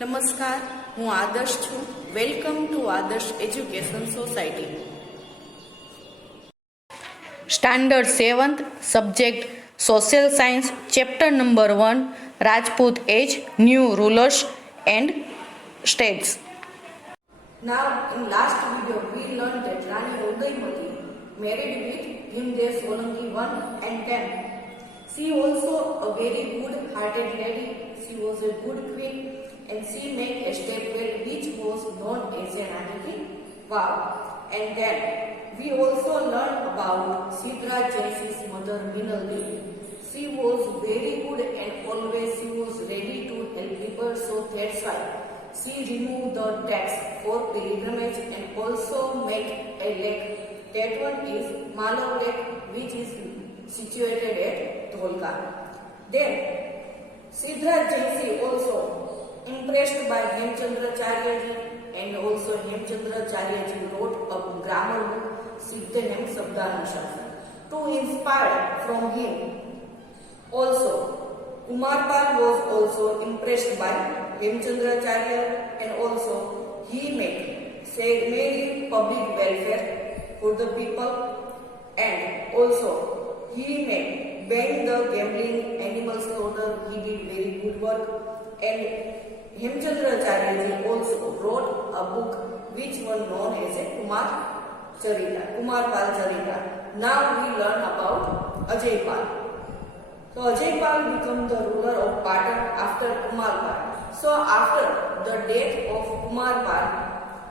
નમસ્કાર, હું આદર્શ છું. Welcome to Adarsh education society. Standard 7th subject social science, chapter number 1 Rajput age, new rulers and states. Now, in last video, we learned that Rani Udaymati married with Bhimdev Solanki 1 and 10. She also a very good-hearted lady. She was a good queen and she made a stepwell which was known as a Rani vow. And then we also learned about Sidra Jaisi's mother Minaldi. She was very good and always she was ready to help people, so that's why she removed the tax for pilgrimage and also made a lake. That one is Malav Lake, which is situated at Dholka. Then Sidra Jaisi also impressed by Hemchandracharyaji, and also Hemchandracharyaji wrote a grammar book Siddhanem Sabdanashasana to inspire from him. Also Kumarpal was also impressed by Hemchandracharya and also he made public welfare for the people, and also he made ban the gambling, animal slaughter. He did very good work. And Hemchandracharya also wrote a book which was known as a Kumarpal Charita. Now we learn about Ajaypal. So Ajaypal became the ruler of Patan after Kumarpal. So after the death of Kumarpal,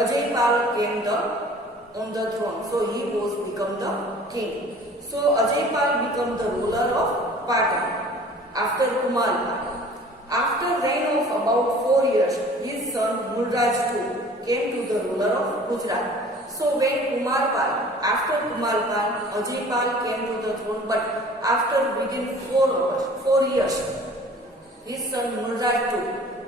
Ajaypal came on the throne. So he was become the king. So Ajaypal became the ruler of Patan after Kumarpal. After reign of about 4 years, his son Mulraj II came to the ruler of Gujarat. So when after Kumarpal, Ajaypal came to the throne, but after within 4 years, his son Mulraj II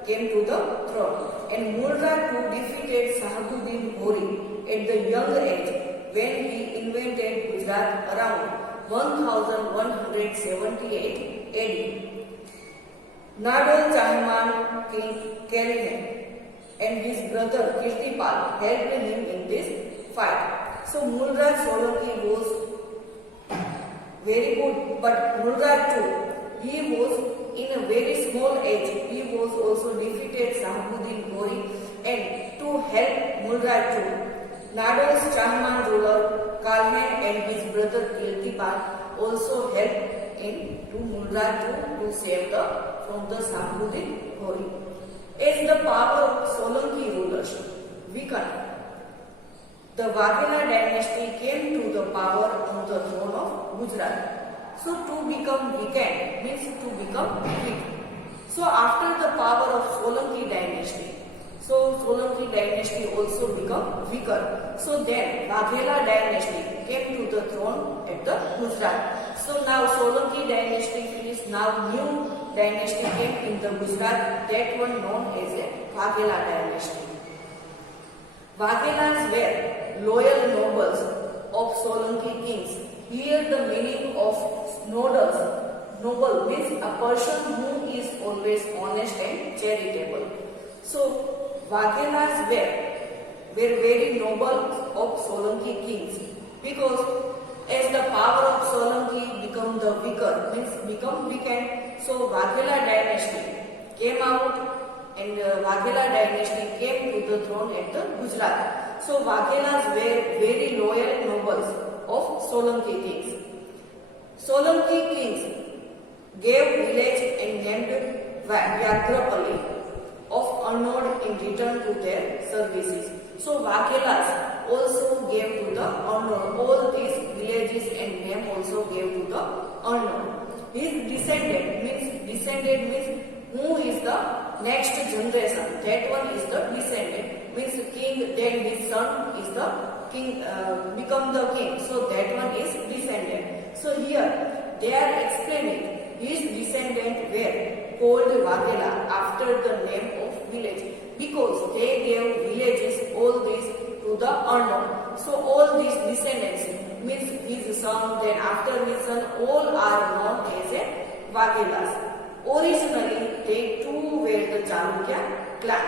came to the throne. And Mulraj II defeated Shahabuddin Ghori at the young age when he invaded Gujarat around 1178 AD. Nadal Chahman King Kerihan and his brother Kirtipal helped him in this fight. So Mulraj Solanki was very good, but Mulraj too, he was in a very small age. He was also defeated Shahabuddin Ghori, and to help Mulraj too, Nadal's Chahman ruler Kalhan and his brother Kirtipal also helped to Mulraj to save from the Shahabuddin Ghori. As the power of Solanki rulers weakened, the Waghela dynasty came to the power on the throne of Gujarat. So to become weakened means to become weak. So after the power of Solanki dynasty, also become weaker. So then Waghela dynasty came to the throne at the Gujarat. So now Solanki dynasty finished, now new dynasty came in the Gujarat, that one known as a Waghela dynasty. Waghelas were loyal nobles of Solanki kings. Here the meaning of noble means a person who is always honest and charitable. So Waghelas were very noble of Solanki kings, because as the power of Solanki become the weakened, so Waghela dynasty came out, and Waghela dynasty came to the throne at the Gujarat. So Waghelas were very loyal nobles of Solanki kings. Solanki kings gave village and named Vyagrapalli of Arnod in return to their services. So Waghelas also gave to the Arnod all these villages and name also gave to the Arnod. His descendant means who is the next generation. That one is the descendant, means king. Then his son is the king, become the king. So that one is descendant. So here they are explaining his descendant were called Waghela after the name of village, because they gave villages all these to the Arnod. So all these descendants means his son, then after his son, all are known as a Waghelas. Originally they too were the Chalukya clan.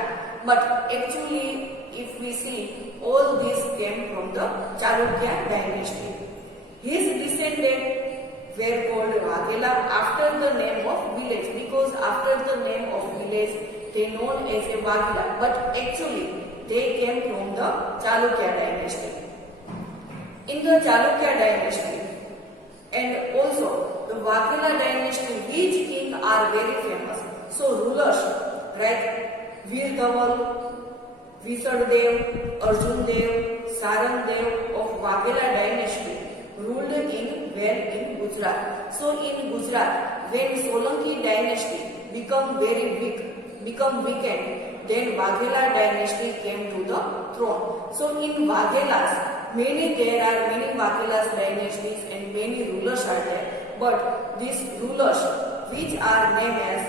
But actually, if we see, all this came from the Chalukya dynasty. His descendants were called Vaghela after the name of village, because after the name of village they known as a Vaghela, but actually they came from the Chalukya dynasty. In the Chalukya dynasty and also the Vaghela dynasty, which kings are very famous. So rulers like Veer Dhaval, Visaddev, Arjun Dev, Sarang Dev of Vaghela dynasty ruled in Gujarat. So in Gujarat, when Solanki dynasty become weakened, then Vaghela dynasty came to the throne. So in Vaghelas, there are many Vaghelas dynasties and many rulers are there. But these rulers, which are named as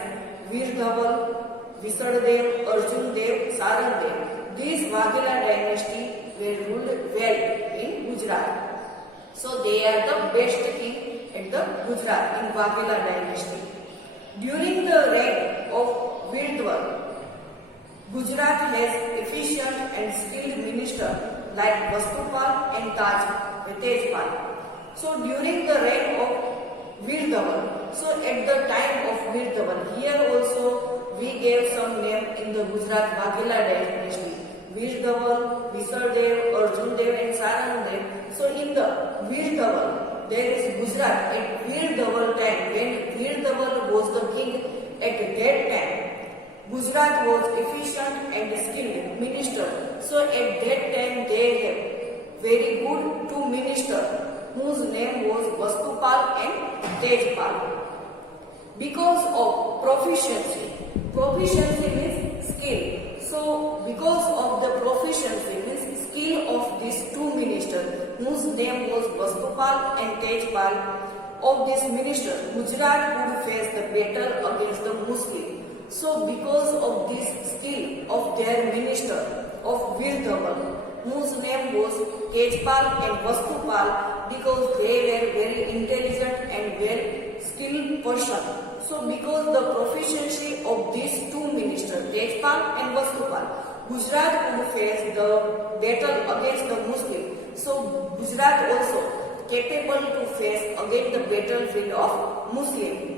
Veer Dhaval, Visaddev, Arjun Dev, Sarang Dev, these Vaghela dynasty were ruled well in Gujarat. So they are the best king at the Gujarat in Vaghela dynasty. During the reign of Veer Dhaval, Gujarat has efficient and skilled ministers like Vastupal and Tejpal. So during the reign of Veer Dhaval, so at the time of Veer Dhaval, here also we gave some name in the Gujarat Vaghela dynasty. Veer Dhaval, Visaddev, Arjun Dev and Sarang Dev. So in the Veer Dhaval, there is Gujarat at Veer Dhaval time, when Veer Dhaval was the king at that time. Gujarat was efficient and skilled minister. So at that time they have very good two ministers whose name was Vastupal and Tejpal. Because of proficiency means skill. So because of the proficiency means skill of these two ministers whose name was Vastupal and Tejpal, of this minister, Gujarat would face the battle against the Muslims. So because of this skill of their minister of Veer Dhaval, whose name was Tejpal and Vastupal, because they were very intelligent and well skilled person. So because the proficiency of these two ministers, Tejpal and Vastupal, Gujarat would face the battle against the Muslims. So Gujarat also capable to face against the battlefield of Muslims.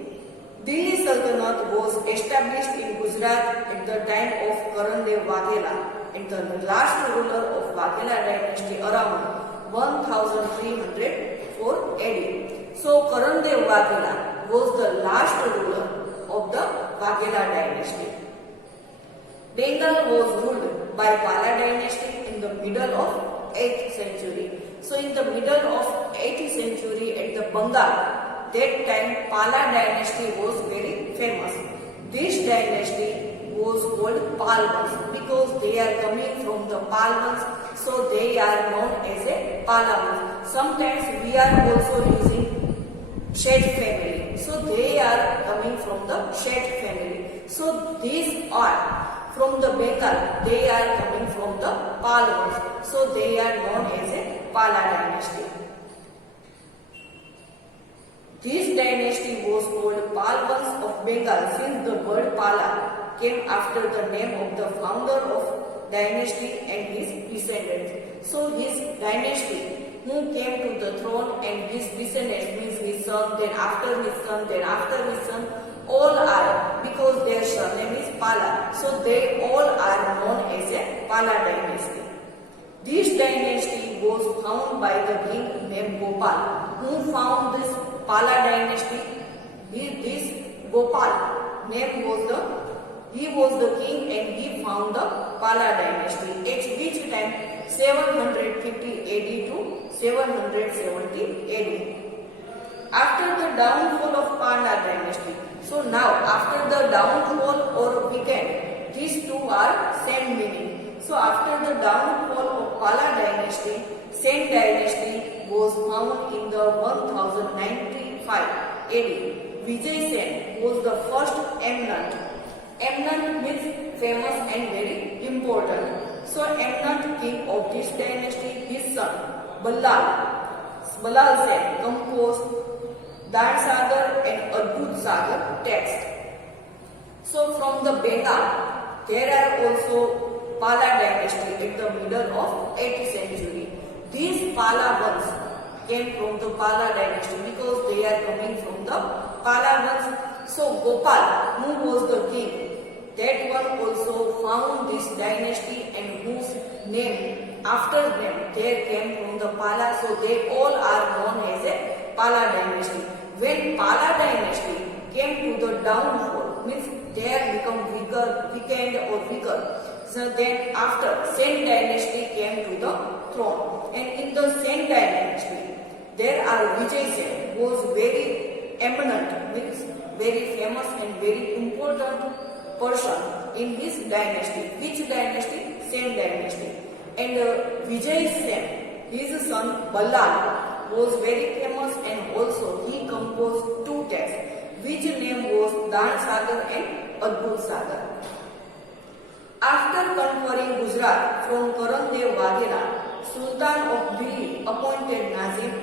Delhi Sultanate was established in Gujarat at the time of Karandev Vaghela, and the last ruler of Vaghela dynasty around 1304 AD. So Karandev Vaghela was the last ruler of the Vaghela dynasty. Bengal was ruled by Pala dynasty in the middle of 8th century. So in the middle of 8th century at the Bengal, that time Pala dynasty was very famous. This dynasty was called Palvans because they are coming from the Palvans, so they are known as a Palavans. Sometimes we are also using Sheth family, so they are coming from the Sheth family. So these are from the Bengal, they are coming from the Palavans, so they are known as a Pala dynasty. This dynasty was called Palvans of Bengal since the word Pala came after the name of the founder of dynasty and his descendants. So his dynasty who came to the throne and his descendants means his son, then after his son, then after his son, all are, because their surname is Pala. So they all are known as a Pala dynasty. This dynasty was founded by the king named Gopal, who found this Pala dynasty. This Gopal name was he was the king and he found the Pala dynasty at which time 750 AD to 770 AD. After the downfall of Pala dynasty, so now after the downfall or weekend, these two are same meaning. So after the downfall of Pala dynasty, Sen dynasty was found in the 1095 AD. Vijay Sen was the first eminent. Eminent means famous and very important. So eminent king of this dynasty, his son Ballal Sen composed Dan Sagar and Adbut Sagar text. So from the Bengal, there are also Pala dynasty at the middle of 8th century. These Pala ones came from the Pala dynasty because they are coming from the Pala ones. So Gopal, who was the king, that one also found this dynasty and whose name after them there came from the Pala. So they all are known as a Pala dynasty. When Pala dynasty came to the downfall, means they have become weakened or weaker. So then after Sen dynasty came to the throne, and in the Sen dynasty there are Vijay Sen, who was very eminent, means very famous and very important person in his dynasty. Which dynasty? Sen dynasty. And Vijay Sen, his son Ballal, was very famous, and also he composed two texts, which name was Dan Sagar and Adbhut Sagar. After conquering Gujarat from Karandev Waghela, Sultan of Delhi appointed Nazim.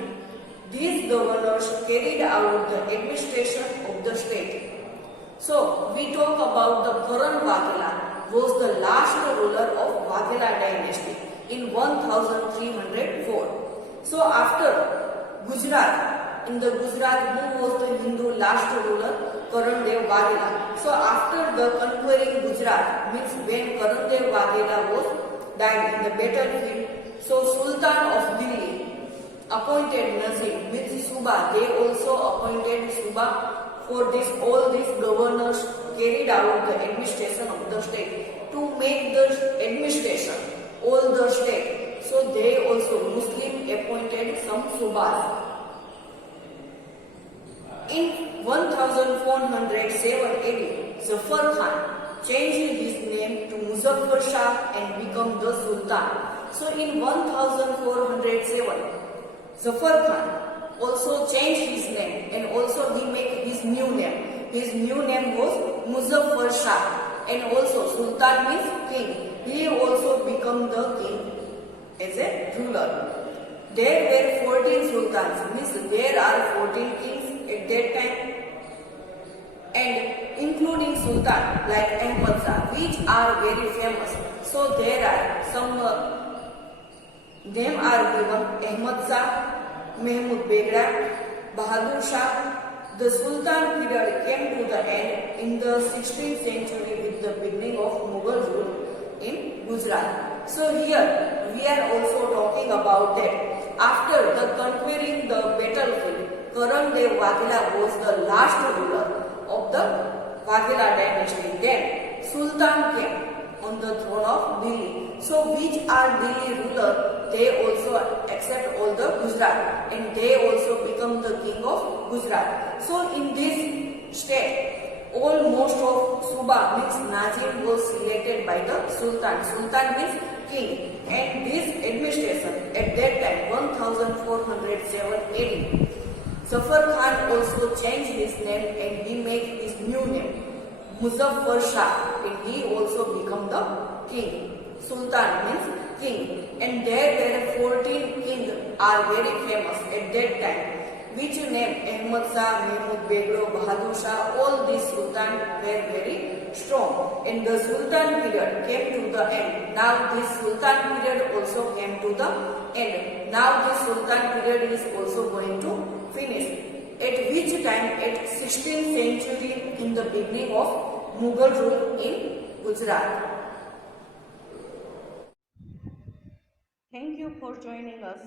These governors carried out the administration of the state. So we talk about the Karan Waghela was the last ruler of Waghela dynasty in 1304. So after Gujarat, in the Gujarat, who was the Hindu last ruler? Karandev Waghela. So after the conquering Gujarat, means when Karandev Waghela was died in the battlefield, so Sultan of Delhi appointed Nazim, means Suba. They also appointed Suba for this. All these governors carried out the administration of the state. To make the administration all the state, so they also Muslim appointed some Subas. In 1407 AD, Zafar Khan changed his name to Muzaffar Shah and became the Sultan. So in 1407, Zafar Khan also changed his name and also he made his new name. His new name was Muzaffar Shah, and also Sultan means king. He also became the king as a ruler. There were 14 sultans, means there are 14 kings at that time, and including sultan like Ahmad Shah, which are very famous. So there are some them are given: Ahmad Shah, Mahmud Begra, Bahadur Shah. The Sultan period came to the end in the 16th century with the beginning of Mughal rule in Gujarat. So here we are also talking about that after the conquering the battlefield, Karandev Waghela was the last ruler of the Waghela dynasty. Then Sultan came on the throne of Delhi. So which are Delhi ruler? They also accept all the Gujarat, and they also become the king of Gujarat. So in this state, almost of Suba means Nazim was selected by the Sultan. Sultan means king, and this administration at that time 1407 AD, Zafar Khan also changed his name and he made his new name Muzaffar Shah, and he also become the king. Sultan means king, and there were 14 kings are very famous at that time, which name Ahmad Shah, Mahmud Begro, Bahadur Shah. All these sultan were very strong, and the Sultan period came to the end. Now this Sultan period also came to the end. Now this Sultan period is also going to finish. At which time? At 16th century, in the beginning of Mughal rule in Gujarat. Thank you for joining us.